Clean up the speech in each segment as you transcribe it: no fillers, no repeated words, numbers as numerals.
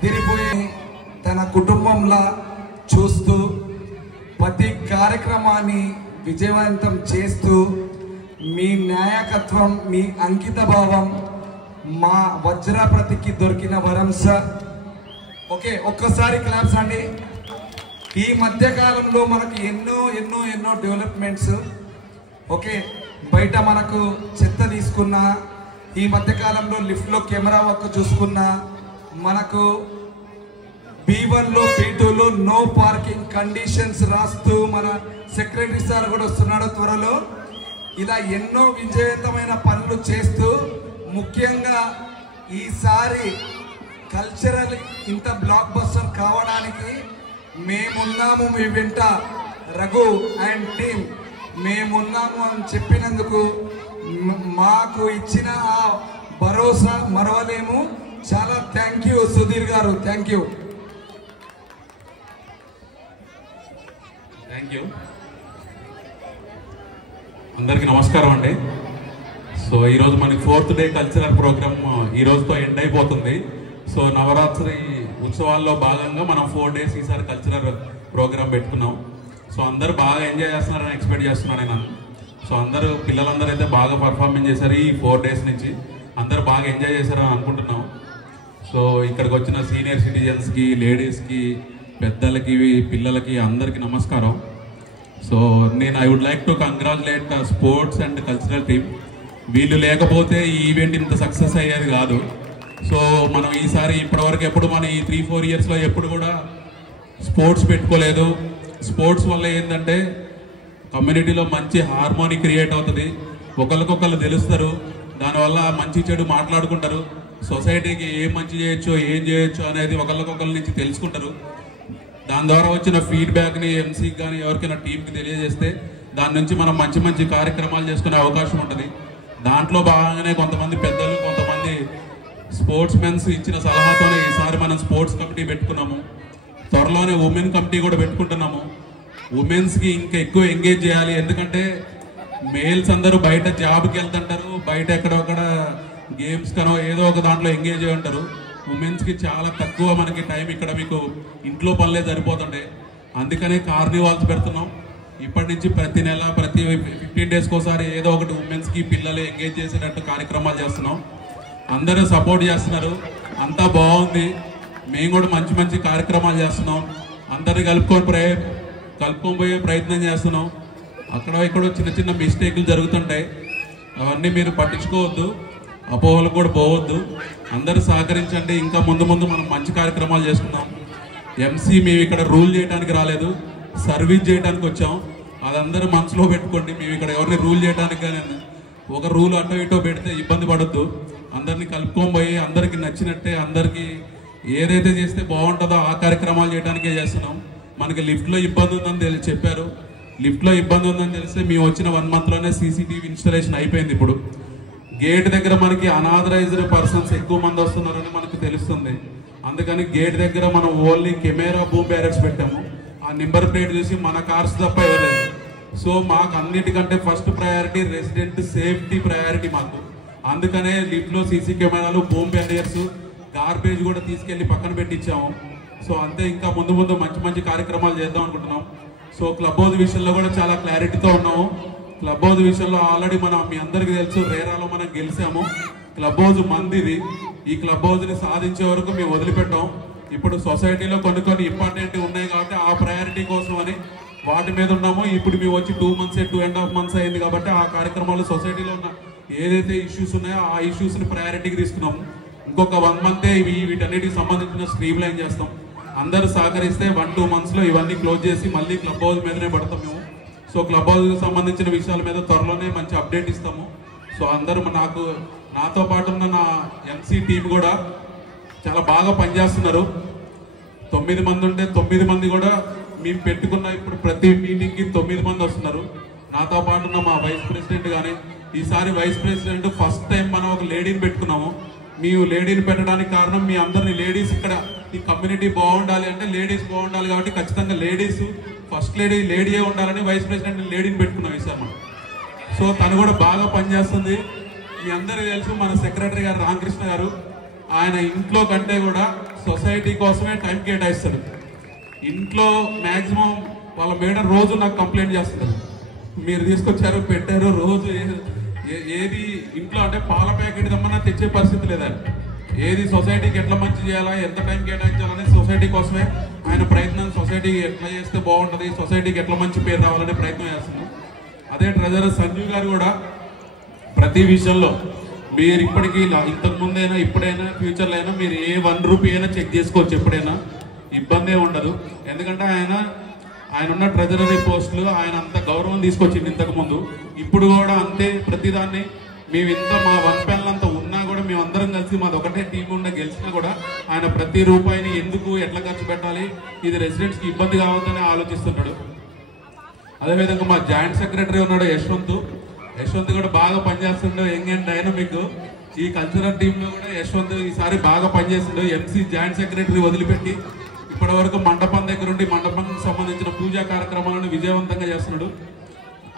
అదిరిపోయి తన కుటుంబంలా చూస్తూ ప్రతి కార్యక్రమాన్ని విజయవంతం చేస్తూ మీ నాయకత్వం, మీ అంకిత భావం మా వజ్రప్రతికి దొరికిన వరం సార్. ఓకే, ఒక్కసారి క్లాప్స్ అండి. ఈ మధ్య కాలంలో మనకు ఎన్నో డెవలప్మెంట్స్. ఓకే, బయట మనకు చెత్త తీసుకున్నా, ఈ మధ్య కాలంలో లిఫ్ట్లో కెమెరా వర్క్ చూసుకున్నా, మనకు B1లో B2లో నో పార్కింగ్ కండిషన్స్ రాస్తూ మన సెక్రటరీ సార్ కూడా వస్తున్నాడు త్వరలో. ఇలా ఎన్నో విజయవంతమైన పనులు చేస్తూ ముఖ్యంగా ఈసారి కల్చరల్ ఇంత బ్లాక్ బస్టర్ కావడానికి మేమున్నాము, మీ వెంట రఘు అండ్ టీమ్ మేమున్నాము అని చెప్పినందుకు మాకు ఇచ్చిన ఆ భరోసా మరవలేము. చాలా థ్యాంక్ యూ సుధీర్ గారు, థ్యాంక్ యూ. Thank you. అందరికీ నమస్కారం అండి. సో ఈరోజు మనకి 4th డే కల్చరల్ ప్రోగ్రామ్ ఈ రోజుతో ఎండ్ అయిపోతుంది. సో నవరాత్రి ఉత్సవాల్లో భాగంగా మనం 4 days ఈసారి కల్చరల్ ప్రోగ్రామ్ పెట్టుకున్నాం. సో అందరూ బాగా ఎంజాయ్ చేస్తున్నారని ఎక్స్పెక్ట్ చేస్తున్నాను నేను. సో పిల్లలందరూ అయితే బాగా పర్ఫార్మెన్స్ చేశారు. ఈ 4 days నుంచి అందరూ బాగా ఎంజాయ్ చేశారని అనుకుంటున్నాం. సో ఇక్కడికి వచ్చిన సీనియర్ సిటిజన్స్కి, లేడీస్కి, పెద్దలకి, పిల్లలకి అందరికీ నమస్కారం. So I would like to congratulate sports and cultural team. వీళ్ళు లేకపోతే ఈ ఈవెంట్ ఇంత సక్సెస్ అయ్యేది కాదు. సో మనం ఈసారి ఇప్పటివరకు ఎప్పుడు మన ఈ 3-4 yearsలో ఎప్పుడు కూడా స్పోర్ట్స్ పెట్టుకోలేదు. స్పోర్ట్స్ వల్ల ఏంటంటే కమ్యూనిటీలో మంచి హార్మోనీ క్రియేట్ అవుతుంది, ఒకరికొకరు తెలుస్తారు, దానివల్ల మంచి చెడు మాట్లాడుకుంటారు, సొసైటీకి ఏం మంచి చేయొచ్చు ఏం చేయొచ్చు అనేది ఒకరికొకరి నుంచి తెలుసుకుంటారు. దాని ద్వారా వచ్చిన ఫీడ్బ్యాక్ని ఎంసీకి కానీ ఎవరికైనా టీంకి తెలియజేస్తే దాని నుంచి మనం మంచి కార్యక్రమాలు చేసుకునే అవకాశం ఉంటుంది. దాంట్లో భాగంగానే కొంతమంది పెద్దలు, కొంతమంది స్పోర్ట్స్ మెన్స్ ఇచ్చిన సలహాతోనే ఈసారి మనం స్పోర్ట్స్ కమిటీ పెట్టుకున్నాము. త్వరలోనే ఉమెన్ కమిటీ కూడా పెట్టుకుంటున్నాము. ఉమెన్స్కి ఇంకా ఎక్కువ ఎంగేజ్ చేయాలి. ఎందుకంటే మేల్స్ అందరూ బయట జాబ్కి వెళ్తుంటారు, బయట ఎక్కడొక్కడ గేమ్స్ కనో ఏదో ఒక దాంట్లో ఎంగేజ్ అయి ఉంటారు. ఉమెన్స్కి చాలా తక్కువ మనకి టైం ఇక్కడ మీకు ఇంట్లో పనులే సరిపోతుంటాయి. అందుకనే కార్నివాల్స్ పెడుతున్నాం. ఇప్పటి నుంచి ప్రతి నెల ప్రతి 15 daysకి ఒకసారి ఏదో ఒకటి ఉమెన్స్కి పిల్లలు ఎంగేజ్ చేసేటట్టు కార్యక్రమాలు చేస్తున్నాం. అందరూ సపోర్ట్ చేస్తున్నారు, అంతా బాగుంది. మేము కూడా మంచి కార్యక్రమాలు చేస్తున్నాం. అందరినీ కలుపుకొని పోయే ప్రయత్నం చేస్తున్నాం. అక్కడ ఇక్కడ చిన్న మిస్టేక్లు జరుగుతుంటాయి, అవన్నీ మీరు పట్టించుకోవద్దు, అపోహలు కూడా పోవద్దు. అందరూ సహకరించండి. ఇంకా ముందు మనం మంచి కార్యక్రమాలు చేసుకుందాం. ఎంసీ మేము ఇక్కడ రూల్ చేయడానికి రాలేదు, సర్వీస్ చేయడానికి వచ్చాం. అదందరూ మనసులో పెట్టుకోండి. మేము ఇక్కడ ఎవరిని రూల్ చేయడానికి కానీ ఒక రూల్ అటో ఇటో పెడితే ఇబ్బంది పడొద్దు. అందరినీ కలుపుకొని పోయి అందరికీ నచ్చినట్టే, అందరికీ ఏదైతే చేస్తే బాగుంటుందో ఆ కార్యక్రమాలు చేయడానికే చేస్తున్నాం. మనకి లిఫ్ట్లో ఇబ్బంది ఉందని చెప్పారు. లిఫ్ట్లో ఇబ్బంది ఉందని తెలిస్తే మేము వచ్చిన 1 monthలోనే CCTV ఇన్స్టాలేషన్ అయిపోయింది. ఇప్పుడు గేట్ దగ్గర మనకి అనాథరైజ్డ్ పర్సన్స్ ఎక్కువ మంది వస్తున్నారని మనకు తెలుస్తుంది. అందుకని గేట్ దగ్గర మనం ఓన్లీ కెమెరా బూమ్ బ్యారెట్స్ పెట్టాము. ఆ నెంబర్ ప్లేట్ చూసి మన కార్స్ తప్ప ఎవలేదు. సో మాకు అన్నిటికంటే first priority resident safety priority మాకు. అందుకనే లిఫ్ట్లో సీసీ కెమెరాలు, బూమ్ బ్యారియర్స్, గార్బేజ్ కూడా తీసుకెళ్లి పక్కన పెట్టించాము. సో అంతే. ఇంకా ముందు మంచి కార్యక్రమాలు చేద్దాం అనుకుంటున్నాం. సో క్లబ్ హౌస్ విషయంలో కూడా చాలా క్లారిటీతో ఉన్నాము. క్లబ్ హౌస్ విషయంలో ఆల్రెడీ మీ అందరికీ తెలుసు, రేరాలో మనం గెలిచాము. Club house మందిది. ఈ క్లబ్ హౌస్ని సాధించే వరకు మేము వదిలిపెట్టాం. ఇప్పుడు సొసైటీలో కొన్ని ఇంపార్టెంట్ ఉన్నాయి కాబట్టి ఆ ప్రయారిటీ కోసం అని వాటి మీద ఉన్నాము. ఇప్పుడు మేము వచ్చి 2 months 2.5 months అయింది కాబట్టి ఆ కార్యక్రమాలు సొసైటీలో ఉన్న ఏదైతే ఇష్యూస్ ఉన్నాయో ఆ ఇష్యూస్ని ప్రయారిటీకి తీసుకున్నాము. ఇంకొక 1 month వీటన్నిటికి సంబంధించిన స్ట్రీమ్ లైన్ చేస్తాం. అందరూ సహకరిస్తే 1-2 monthsలో ఇవన్నీ క్లోజ్ చేసి మళ్ళీ క్లబ్ హౌస్ మీదనే పడతాం మేము. సో క్లబ్ హౌస్కి సంబంధించిన విషయాల మీద త్వరలోనే మంచి అప్డేట్ ఇస్తాము. సో అందరూ నాతో పాటు ఉన్న నా ఎంసీ టీం కూడా చాలా బాగా పనిచేస్తున్నారు. 9 మంది ఉంటే 9 మంది కూడా మేము పెట్టుకున్న ఇప్పుడు ప్రతి మీటింగ్కి 9 మంది వస్తున్నారు. నాతో పాటు ఉన్న మా వైస్ ప్రెసిడెంట్ కానీ, ఈసారి వైస్ ప్రెసిడెంట్ ఫస్ట్ టైం మనం ఒక లేడీని పెట్టుకున్నాము. మేము లేడీని పెట్టడానికి కారణం మీ అందరినీ లేడీస్ ఇక్కడ ఈ కమ్యూనిటీ బాగుండాలి అంటే లేడీస్ బాగుండాలి కాబట్టి ఖచ్చితంగా లేడీస్ ఫస్ట్ లేడీయే ఉండాలని వైస్ ప్రెసిడెంట్ లేడీని పెట్టుకున్నాం ఈసారి మనం. సో తను కూడా బాగా పనిచేస్తుంది. మీ అందరికీ తెలుసు మన సెక్రటరీ గారు రామకృష్ణ గారు ఆయన ఇంట్లో కంటే కూడా సొసైటీ కోసమే టైం కేటాయిస్తాడు. ఇంట్లో మ్యాక్సిమం వాళ్ళ మేడం రోజు నాకు కంప్లైంట్ చేస్తున్నారు, మీరు తీసుకొచ్చారు పెట్టారు రోజు ఏది ఇంట్లో అంటే పాల ప్యాకెట్ దమ్మన్నా తెచ్చే పరిస్థితి లేదండి. ఏది సొసైటీకి ఎట్లా మంచి చేయాలా, ఎంత టైం కేటాయించాలని సొసైటీ కోసమే ఆయన ప్రయత్నం. సొసైటీ ఎట్లా చేస్తే బాగుంటుంది, సొసైటీకి ఎట్లా మంచి పేరు రావాలనే ప్రయత్నం చేస్తున్నాం. అదే ట్రెజరర్ సంజీవ్ గారు కూడా ప్రతి విషయంలో మీరు ఇప్పటికీ ఇంతకుముందైనా ఇప్పుడైనా ఫ్యూచర్లో అయినా మీరు ఏ 1 రూపీ అయినా చెక్ చేసుకోవచ్చు, ఎప్పుడైనా ఇబ్బంది ఉండదు. ఎందుకంటే ఆయన ఉన్న ట్రెజరీ పోస్టులు ఆయన అంత గౌరవం తీసుకొచ్చింది ఇంతకుముందు, ఇప్పుడు కూడా అంతే. ప్రతిదాన్ని మేము ఇంత మా 1 ప్యానల్ అంతా ఉన్నా కూడా మేము అందరం కలిసి మాది ఒకటే టీం ఉండే గెలిచినా కూడా ఆయన ప్రతి రూపాయిని ఎందుకు ఎట్లా ఖర్చు పెట్టాలి, ఇది రెసిడెంట్స్కి ఇబ్బంది కావద్దని ఆలోచిస్తున్నాడు. అదేవిధంగా మా జాయింట్ సెక్రటరీ ఉన్నాడు యశ్వంత్ కూడా బాగా పనిచేస్తుండే, యంగ్ అండ్ డైనమిక్. ఈ కల్చరల్ టీంలో కూడా యశ్వంత్ ఈసారి బాగా పనిచేస్తుండే. ఎంసీ జాయింట్ సెక్రటరీ వదిలిపెట్టి ఇప్పటి వరకు మండపం దగ్గర ఉండి మండపానికి సంబంధించిన పూజా కార్యక్రమాలను విజయవంతంగా చేస్తున్నాడు.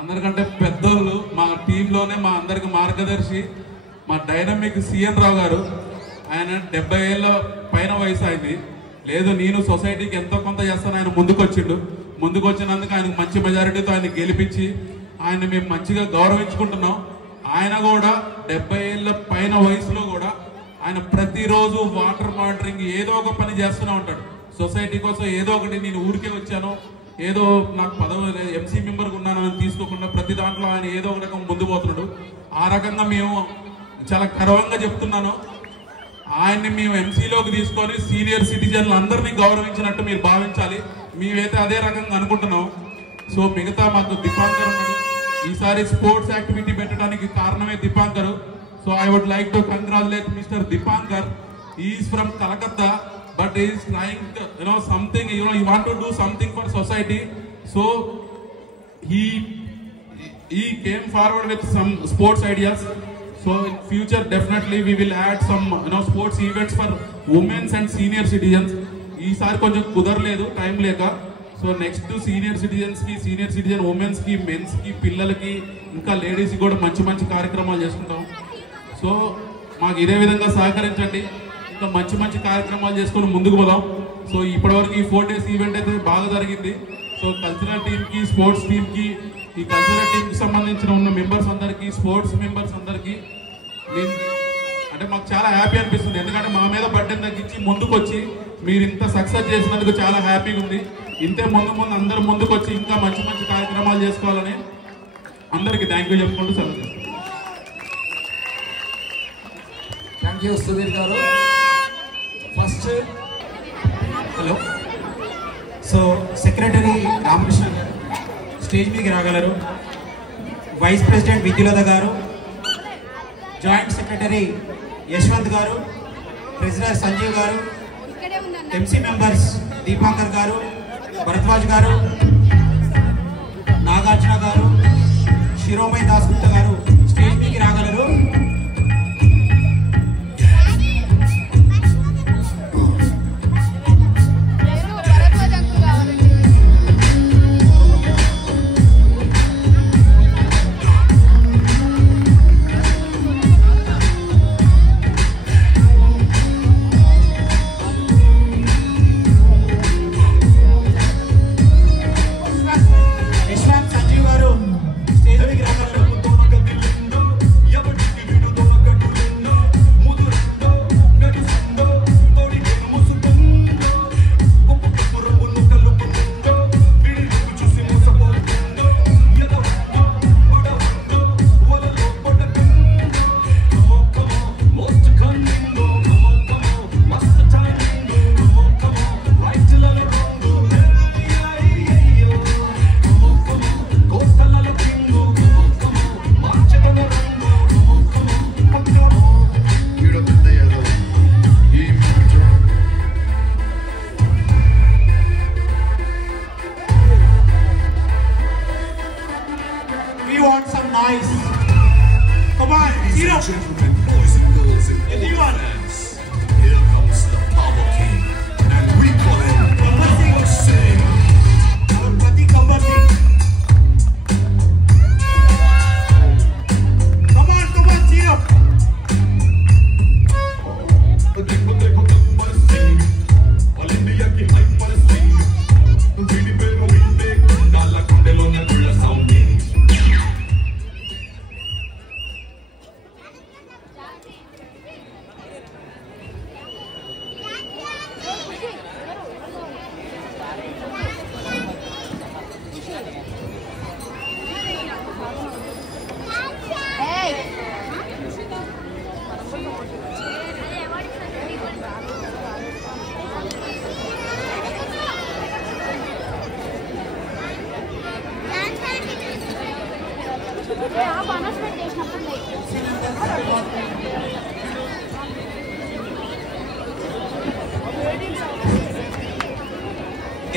అందరికంటే పెద్దోళ్ళు మా టీంలోనే మా అందరికి మార్గదర్శి మా డైనమిక్ సిఎన్ రావు గారు. ఆయన 70 ఏళ్ళ పైన వయసు అయింది. లేదు నేను సొసైటీకి ఎంతో కొంత చేస్తాను, ఆయన ముందుకు వచ్చినందుకు ఆయనకు మంచి మెజారిటీతో ఆయన గెలిపించి ఆయన మేము మంచిగా గౌరవించుకుంటున్నాం. ఆయన కూడా 70 ఏళ్ళ పైన వయసులో కూడా ఆయన ప్రతిరోజు వాటర్ మానిటరింగ్ ఏదో ఒక పని చేస్తూనే ఉంటాడు సొసైటీ కోసం. ఏదో ఒకటి నేను ఊరికే వచ్చాను, ఏదో నాకు పదవి ఎంసీ మెంబర్గా ఉన్నాను అని తీసుకోకుండా ప్రతి దాంట్లో ఆయన ఏదో ఒక రకం ముందు పోతున్నాడు. ఆ రకంగా మేము చాలా గర్వంగా చెప్తున్నాను, ఆయన్ని మేము ఎంసీలోకి తీసుకొని సీనియర్ సిటిజన్లు అందరినీ గౌరవించినట్టు మీరు భావించాలి. మేమైతే అదే రకంగా అనుకుంటున్నాం. సో మిగతా మాకు దీపాంకర్ ఉన్నాడు, ఈసారి స్పోర్ట్స్ యాక్టివిటీ పెట్టడానికి కారణమే Deepankar. So I would like to congratulate mister Deepankar. He is from Calcutta, but he is trying something, he want to do something for society. So he came forward with some sports ideas. So in future definitely we will add some sports events for women and senior citizens. ఈసారి కొంచెం కుదరలేదు time లేక. So next senior citizen ఉమెన్స్కి, మెన్స్కి, పిల్లలకి, ఇంకా లేడీస్కి కూడా మంచి కార్యక్రమాలు చేసుకుంటాం. సో మాకు ఇదే విధంగా సహకరించండి, ఇంకా మంచి కార్యక్రమాలు చేసుకొని ముందుకు పోదాం. సో ఇప్పటివరకు ఈ 4 days ఈవెంట్ అయితే బాగా జరిగింది. సో కల్చరల్ టీమ్కి, స్పోర్ట్స్ టీమ్కి, ఈ కల్చరల్ టీమ్కి సంబంధించిన ఉన్న మెంబర్స్ అందరికీ, స్పోర్ట్స్ మెంబర్స్ అందరికీ అంటే మాకు చాలా హ్యాపీ అనిపిస్తుంది. ఎందుకంటే మా మీద బడ్డెన్ తగ్గించి ముందుకు వచ్చి మీరు ఇంత సక్సెస్ చేసినందుకు చాలా హ్యాపీగా ఉంది. ఇంతే ముందు అందరూ ముందుకు వచ్చి ఇంకా మంచి కార్యక్రమాలు చేసుకోవాలని అందరికీ థ్యాంక్ యూ చెప్పుకుంటూ సెలవు. థ్యాంక్ యూ సుధీర్ గారు. First hello. So secretary Ramakrishna గారు స్టేజ్ మీదకి రాగలరు. వైస్ ప్రెసిడెంట్ విద్యులత గారు, జాయింట్ సెక్రటరీ యశ్వంత్ గారు, ట్రెజరర్ సంజీవ్ గారు, ఎంసీ మెంబర్స్ దీపాంకర్ గారు, భరద్వాజ్ గారు, నాగార్జున గారు, శిరోమణి దాస్ గుప్తా గారు స్టేజ్ మీదకి రాగలరు. యశ్వంత్ సంజీవ్ గారు స్టేజ్ మీదకి రాగలరు.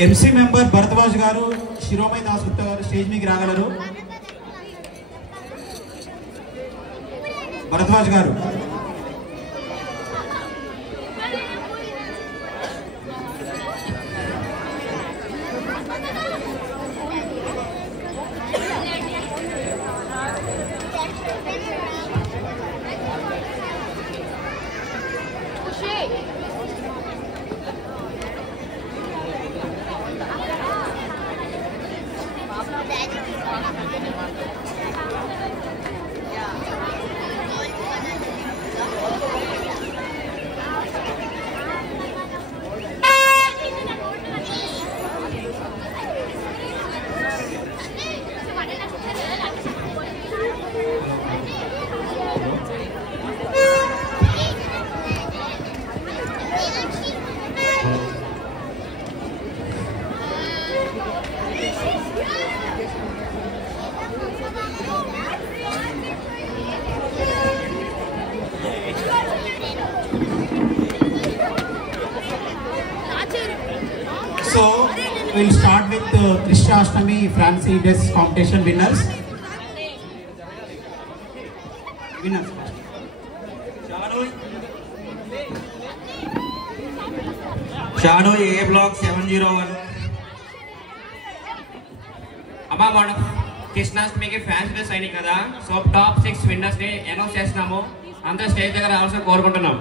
ఎంసీ మెంబర్ భరద్వాజ్ గారు, శిరోమణి దాస్ గుప్తా గారు స్టేజ్ మీదకి రాగలరు. భరద్వాజ్ గారు. So we'll start with Krishna Ashtami Fancy Dress Competition winners. Shano A block 701. అమ్మా మనం కృష్ణాష్టమికి ఫ్యాన్స్ డ్రెస్ అయినాయి కదా, సో టాప్ 6 విన్నర్స్ ని అనౌన్స్ చేస్తున్నాము. అందరూ స్టేజ్ దగ్గర రావాల్సిన కోరుకుంటున్నాం.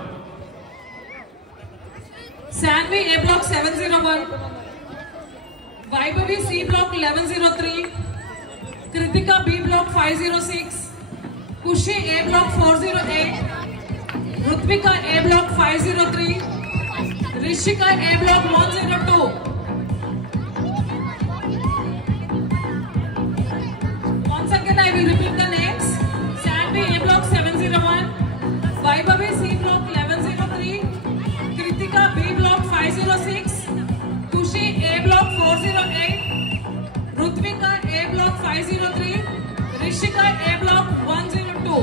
Sanvi A block 701, Vaibhavi C block 1103, Kritika B block 506, Kushi A block 408, Rutvika A block 503, Rishika A block 102. Once again I will repeat the names. Sanvi A block 701, Vaibhavi C block 1103, Kritika B block 506, Kushi A block 408, Rutvika A block 503, Rishika A block 102.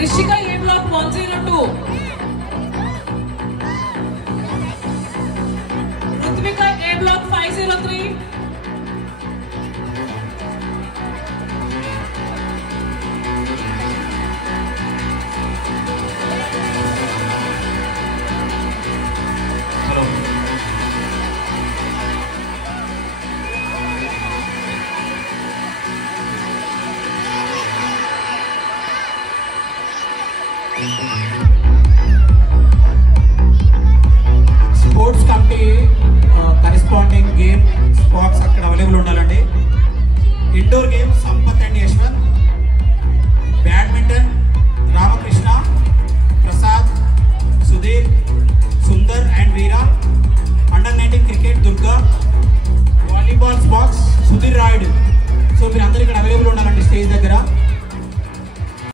Rishika A block 102. Rutvika A block 503. Hello sports committee corresponding game sports అక్కడ available ఉండాలండి. Indoor game Sampath and Yashwant, badminton Ramakrishna, Prasad, Sudheer, Sundar and Veera, under 19 cricket Durga, volleyball sports Sudheer Rayudu. So మీరు అందరూ ఇక్కడ available ఉండాలండి stage దగ్గర.